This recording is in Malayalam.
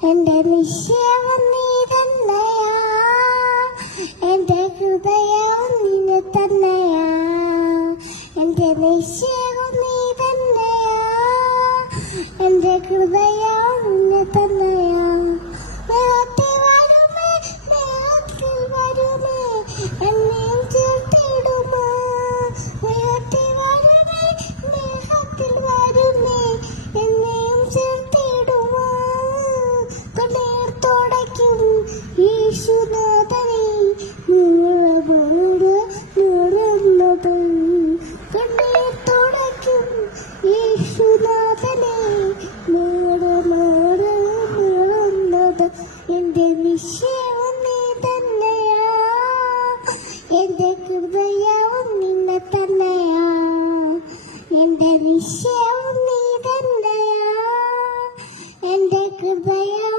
എന്റെ നിശ്ചയം നീ തന്നെയാ, എന്റെ ഹൃദയം നിന്നെ തന്നെയാ. എന്റെ നിശ്ചയം നീ തന്നെയാ, എന്റെ ഹൃദയം നിന്നെ തന്നെയാ. നേരത്തിൽ വരുമേ, നേരത്തിൽ വരുമേ, എന്നെയും ചേർത്തിടുമോ. നേരത്തിൽ വരുമേ, നേരത്തിൽ വരുമേ, എന്നെയും ചേർത്തിടുമോ. കണ്ണീർ തുടയ്ക്കും യേശുനാഥനെ, നിറയുന്നത്. കണ്ണീർ തുടയ്ക്കും യേശുനാഥനെ, നിറയുന്നത്. എന്റെ നിശ്ചയം നീ തന്നെയാ, എന്റെ ഹൃദയവും നിന്നെ തന്നെയാ. എന്റെ നിശ്ചയം നീ തന്നെയാ, എന്റെ ഹൃദയം